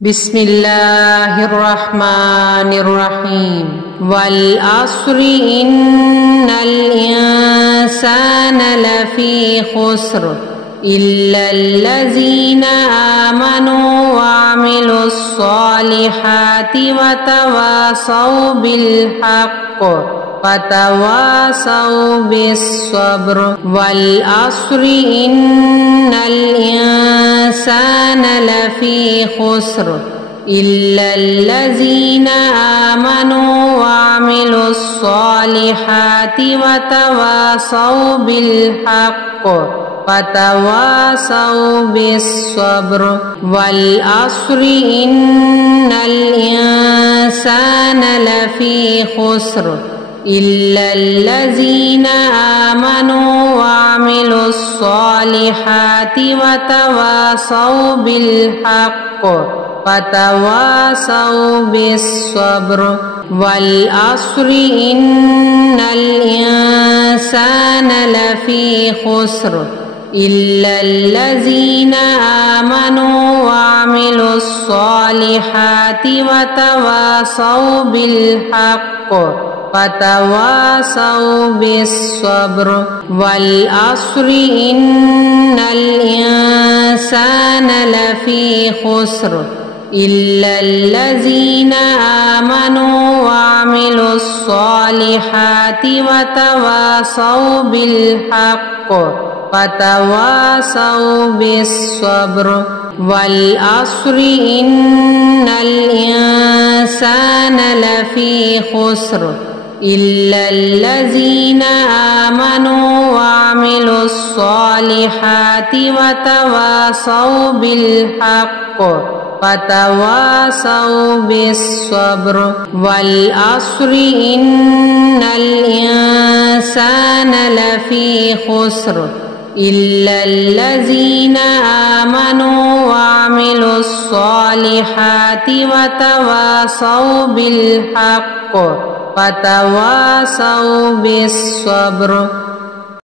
بسم الله الرحمن الرحيم والعصر إن الإنسان لفي خسر إلا الذين آمنوا وعملوا الصالحات وتواصوا بالحق وتواصوا بالصبر والعصر إن الإنسان لفي خسر إلا الذين آمنوا وعملوا الصالحات وتواصوا بالحق وتواصوا بالصبر والعصر إن الإنسان لفي خسر إلا الذين آمنوا وعملوا الصالحات وتواصوا بالحق وتواصوا بالصبر والعصر إن الإنسان لفي خسر إلا الذين آمنوا وعملوا الصالحات وتواصوا بالحق وتواصوا بالصبر والعصر إن الإنسان لفي خسر إلا الذين آمنوا وعملوا الصالحات وتواصوا بالحق وتواصوا بالصبر والعصر إن الإنسان لفي خسر إلا الذين آمنوا وعملوا الصالحات وتواصوا بالحق وتواصوا بالصبر والعصر إن الإنسان لفي خسر إلا الذين آمنوا وعملوا الصالحات وتواصوا بالحق وتواصوا بالصبر